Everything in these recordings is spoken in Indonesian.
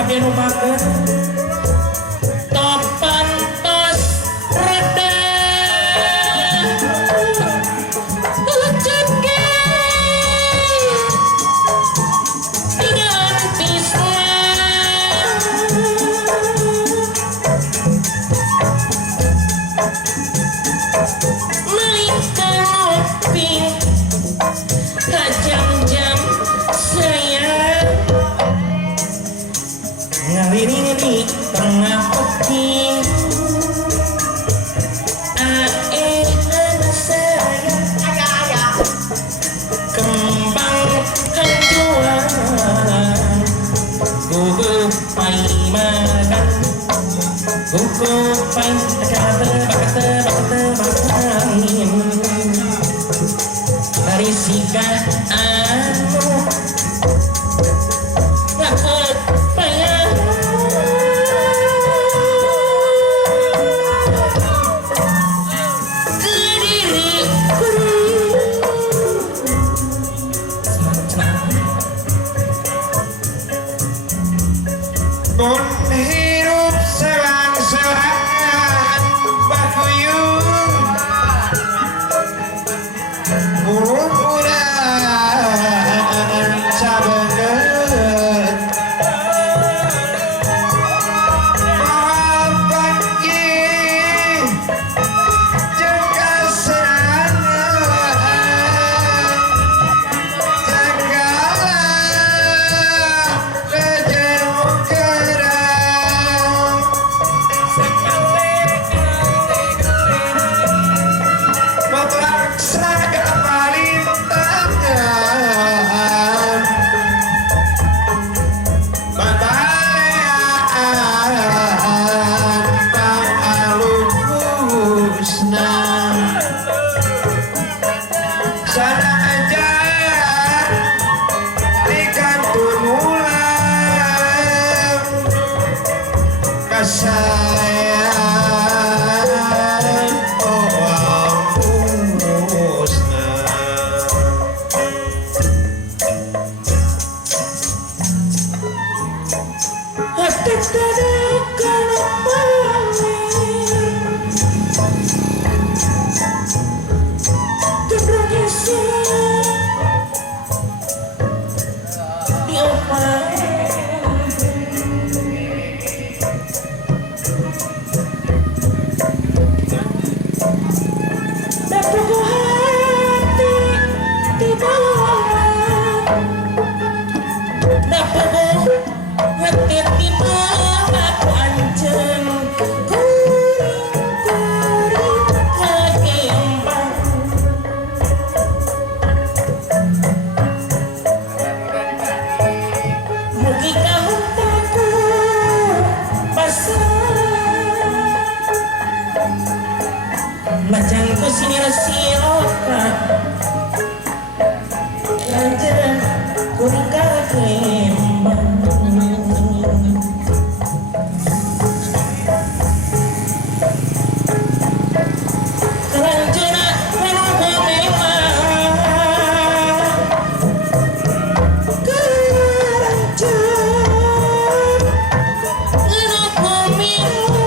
sampai lupakan topan tos reda ucap ke dengan pisah melikah ngopi jam-jam saya ngawini tengah peti anak saya kembang kejuan gugup pai makan gugup pai bakate dari sika anu lakot payah kediri pun hidup selang-selang bakuyung burung udang sabanget pagi jeung kasenangan segala rejeng kerang mutlak sagala tangan batayan pangalusna sana aja dikantun ulang kasayang musna hati tadakan pamer kebrogesi diopang dapat hati dibawa dapat hati dibawa aku anjeng kuring kagembang mugi kahentaku pasang macan kusini rasioka anjeng kuring kagembang kelanjana menunggu mewah kelanjana menunggu mewah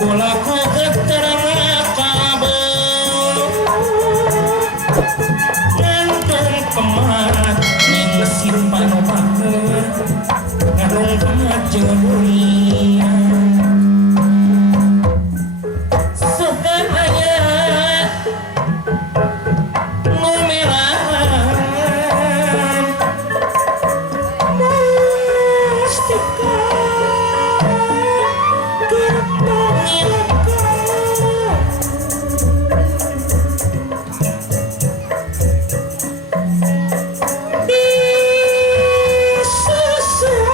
kulaku keterangan kabel ngantung kemat ning mesin panopakeun ngarung kemat jeung dunia sugan aya ngumelahan mustika gerbang ilka disusul